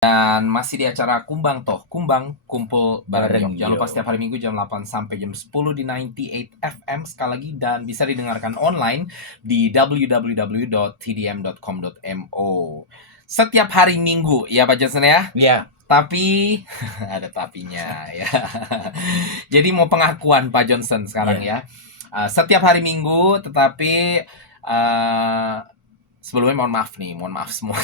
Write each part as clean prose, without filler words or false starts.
Dan masih di acara Kumbang Toh, Kumbang Kumpul Bareng Bareng Yok. Jangan lupa Yok. setiap hari Minggu jam 8 sampai jam 10 di 98 FM sekali lagi, dan bisa didengarkan online di www.tdm.com.mo. Setiap hari Minggu ya Pak Johnson ya. Iya. Tapi ada tapinya ya. Jadi mau pengakuan Pak Johnson sekarang Iya. ya. Setiap hari Minggu, tetapi sebelumnya mohon maaf semua.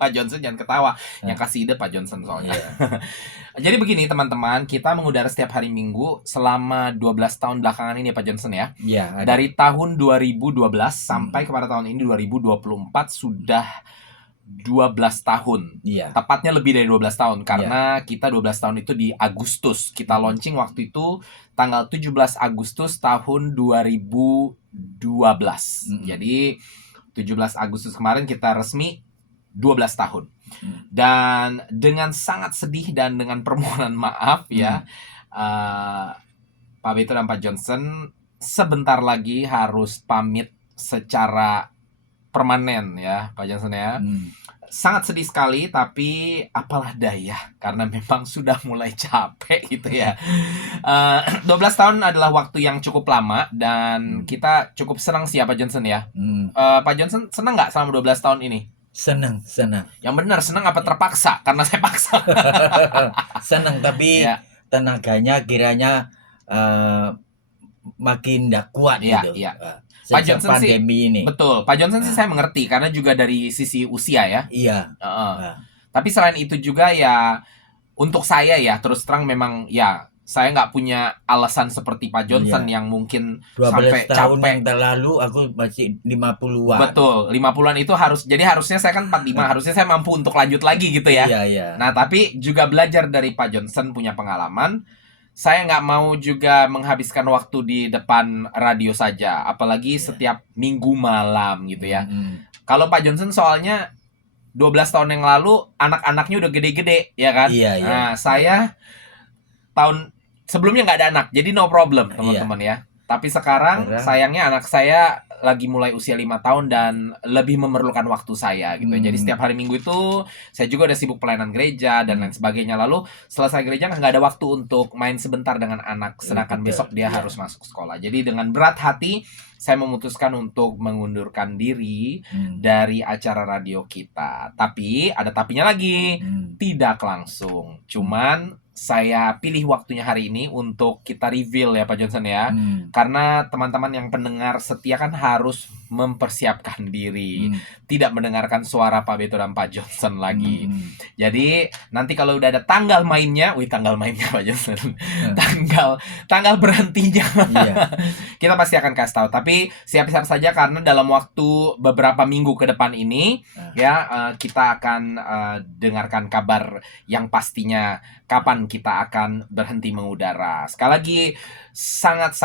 Pak Johnson jangan ketawa, yang kasih ide Pak Johnson soalnya. Iya. Jadi begini teman-teman, kita mengudara setiap hari Minggu selama 12 tahun belakangan ini Pak Johnson ya. Iya, ada. Dari tahun 2012 sampai kepada tahun ini 2024 sudah 12 tahun. Iya. Tepatnya lebih dari 12 tahun karena kita 12 tahun itu di Agustus. Kita launching waktu itu tanggal 17 Agustus tahun 2012. Jadi 17 Agustus kemarin kita resmi 12 tahun. Dan dengan sangat sedih dan dengan permohonan maaf ya, Pak Beto dan Pak Johnson sebentar lagi harus pamit secara permanen ya Pak Johnson ya. Sangat sedih sekali, tapi apalah daya karena memang sudah mulai capek gitu ya. 12 tahun adalah waktu yang cukup lama dan kita cukup senang sih ya Pak Johnson ya. Pak Johnson senang nggak selama 12 tahun ini? Senang. Yang benar senang apa terpaksa? Karena saya paksa. Senang, tapi Ya. tenaganya kiranya makin tidak kuat Iya, gitu. iya. Pak Johnson sih, pandemi ini. betul. Pak Johnson sih saya mengerti karena juga dari sisi usia ya. Iya. Tapi selain itu juga ya, untuk saya ya terus terang memang ya saya nggak punya alasan seperti Pak Johnson yang mungkin 12 sampai tahun capek. yang terlalu aku masih 50-an. Betul, 50-an itu harusnya saya kan 45, harusnya saya mampu untuk lanjut lagi gitu ya. Iya. Nah, tapi juga belajar dari Pak Johnson punya pengalaman. Saya nggak mau juga menghabiskan waktu di depan radio saja, apalagi setiap minggu malam gitu ya. Kalau Pak Johnson soalnya 12 tahun yang lalu anak-anaknya udah gede-gede ya kan. Iya. Nah, saya tahun sebelumnya nggak ada anak, jadi no problem teman-teman ya. Tapi sekarang sayangnya anak saya lagi mulai usia 5 tahun dan lebih memerlukan waktu saya gitu. Jadi setiap hari Minggu itu saya juga udah sibuk pelayanan gereja dan lain sebagainya. Lalu selesai gereja nggak ada waktu untuk main sebentar dengan anak, sedangkan besok dia harus masuk sekolah. Jadi dengan berat hati saya memutuskan untuk mengundurkan diri dari acara radio kita. Tapi ada tapinya lagi, tidak langsung. Cuman saya pilih waktunya hari ini untuk kita reveal ya Pak Johnson ya. Karena teman-teman yang pendengar setia kan harus mempersiapkan diri. Tidak mendengarkan suara Pak Beto dan Pak Johnson lagi. Jadi nanti kalau udah ada tanggal mainnya Pak Johnson. Tanggal berhentinya. Kita pasti akan kasih tahu. Tapi siap-siap saja karena dalam waktu beberapa minggu ke depan ini ya kita akan dengarkan kabar yang pastinya kapan kita akan berhenti mengudara. Sekali lagi sangat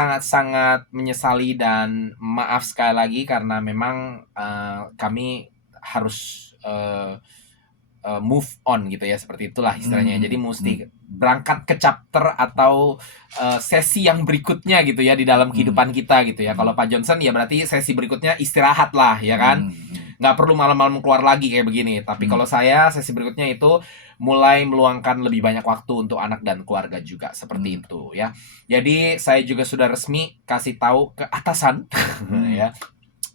menyesali dan maaf sekali lagi karena memang kami harus move on gitu ya, seperti itulah istilahnya. Jadi mesti berangkat ke chapter atau sesi yang berikutnya gitu ya di dalam kehidupan kita gitu ya. Kalau Pak Johnson ya berarti sesi berikutnya istirahat lah ya kan. Nggak perlu malam-malam keluar lagi kayak begini. Tapi kalau saya sesi berikutnya itu mulai meluangkan lebih banyak waktu untuk anak dan keluarga juga, seperti itu ya. Jadi saya juga sudah resmi kasih tahu ke atasan ya.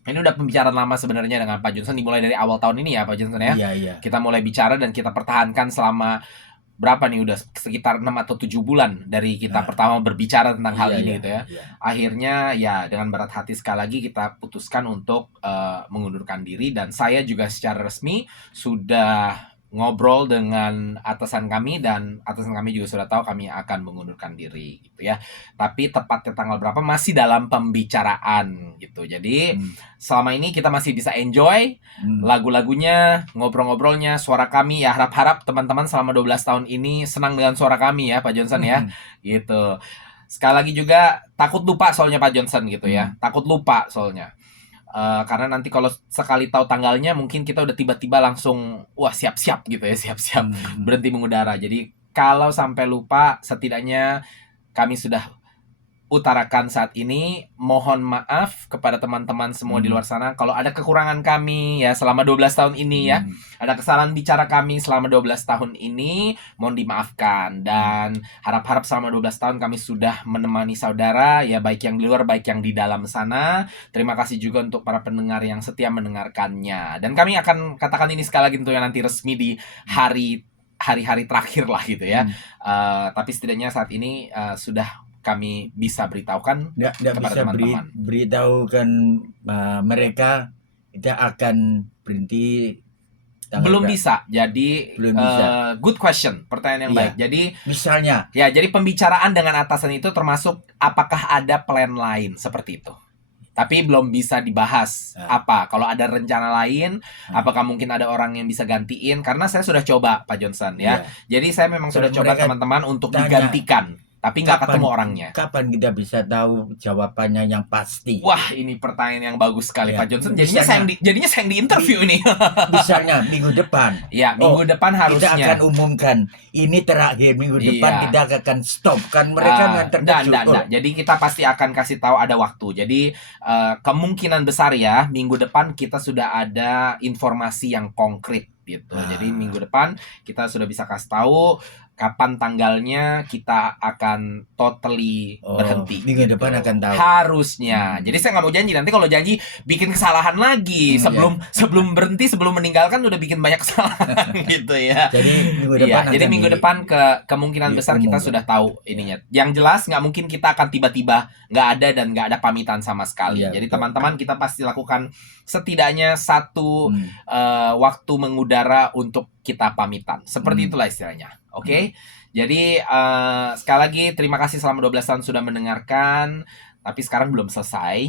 Ini udah pembicaraan lama sebenarnya dengan Pak Johnson, dimulai dari awal tahun ini ya Pak Johnson ya. Iya. Kita mulai bicara dan kita pertahankan selama berapa nih, udah sekitar 6 atau 7 bulan dari kita pertama berbicara tentang hal ini gitu ya. Akhirnya ya dengan berat hati sekali lagi kita putuskan untuk mengundurkan diri, dan saya juga secara resmi sudah ngobrol dengan atasan kami dan atasan kami juga sudah tahu kami akan mengundurkan diri gitu ya. Tapi tepatnya tanggal berapa masih dalam pembicaraan gitu. Jadi selama ini kita masih bisa enjoy lagu-lagunya, ngobrol-ngobrolnya, suara kami ya. Harap-harap teman-teman selama 12 tahun ini senang dengan suara kami ya Pak Johnson ya. Gitu. Sekali lagi juga takut lupa soalnya Pak Johnson gitu ya. Takut lupa soalnya. Karena nanti kalau sekali tahu tanggalnya mungkin kita udah tiba-tiba langsung wah siap-siap gitu ya, siap-siap berhenti mengudara. Jadi kalau sampai lupa, setidaknya kami sudah utarakan saat ini, mohon maaf kepada teman-teman semua di luar sana kalau ada kekurangan kami ya selama 12 tahun ini ya. Ada kesalahan bicara kami selama 12 tahun ini, mohon dimaafkan. Dan harap-harap selama 12 tahun kami sudah menemani saudara ya, baik yang di luar baik yang di dalam sana. Terima kasih juga untuk para pendengar yang setia mendengarkannya. Dan kami akan katakan ini sekali lagi untuk yang nanti resmi di hari-hari terakhir lah gitu ya. Tapi setidaknya saat ini sudah kami bisa beritahukan Nggak kepada bisa teman-teman. beritahukan mereka kita akan berhenti tanggal Belum berapa. bisa. Jadi Belum bisa. good question, pertanyaan yang Iya. baik. Jadi Misalnya, ya, jadi pembicaraan dengan atasan itu termasuk apakah ada plan lain seperti itu. Tapi belum bisa dibahas apa. Kalau ada rencana lain, apakah mungkin ada orang yang bisa gantiin? Karena saya sudah coba, Pak Johnson ya. Jadi saya memang sudah coba mereka teman-teman untuk tanya, digantikan. Tapi nggak ketemu orangnya. Kapan kita bisa tahu jawabannya yang pasti? Wah, ini pertanyaan yang bagus sekali, Ya, Pak Johnson. Jadinya saya yang di interview ini. Misalnya minggu depan. Ya, minggu depan harusnya. Kita akan umumkan ini terakhir minggu depan kita akan stop kan mereka nggak terkejut. Enggak. Jadi kita pasti akan kasih tahu ada waktu. Jadi kemungkinan besar ya minggu depan kita sudah ada informasi yang konkret gitu. Jadi minggu depan kita sudah bisa kasih tahu kapan tanggalnya kita akan totally berhenti. Minggu depan akan tahu. Harusnya. Jadi saya nggak mau janji. Nanti kalau janji bikin kesalahan lagi. Sebelum berhenti, sebelum meninggalkan udah bikin banyak kesalahan gitu ya. Jadi minggu depan. Jadi minggu depan kemungkinan besar kita sudah tahu ininya. Yang jelas nggak mungkin kita akan tiba-tiba nggak ada dan nggak ada pamitan sama sekali. Jadi teman-teman kita pasti lakukan setidaknya satu waktu mengudara untuk kita pamitan. Seperti itulah istilahnya. Oke. Jadi sekali lagi terima kasih selama 12 tahun sudah mendengarkan. Tapi sekarang belum selesai.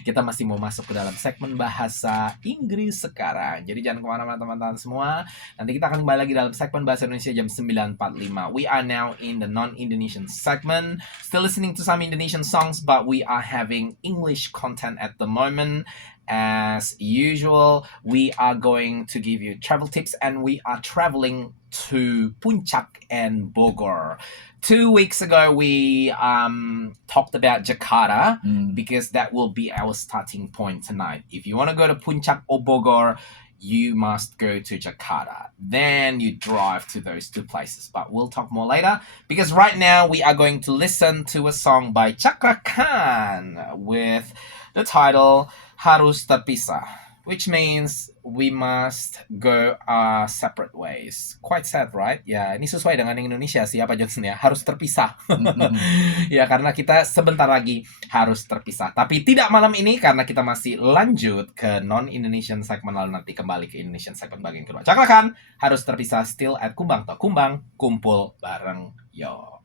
Kita masih mau masuk ke dalam segmen bahasa Inggris sekarang. Jadi jangan kemana-mana teman-teman semua. Nanti kita akan kembali lagi dalam segmen bahasa Indonesia jam 9.45. We are now in the non-Indonesian segment. Still listening to some Indonesian songs, but we are having English content at the moment. As usual, we are going to give you travel tips, and we are traveling to Puncak and Bogor. 2 weeks ago, we talked about Jakarta because that will be our starting point tonight. If you want to go to Puncak or Bogor, you must go to Jakarta. Then you drive to those two places. But we'll talk more later because right now we are going to listen to a song by Chakra Khan with the title Harus Terpisah, which means we must go our separate ways. Quite sad, right? Ya, ini sesuai dengan Indonesia sih, Pak Johnson ya. Harus terpisah. Ya, karena kita sebentar lagi harus terpisah. Tapi tidak malam ini karena kita masih lanjut ke non-Indonesian segment, lalu nanti kembali ke Indonesian segment bagian kedua. Cakra Khan, Harus Terpisah, still at Kumbang Tok Kumbang, kumpul bareng yo.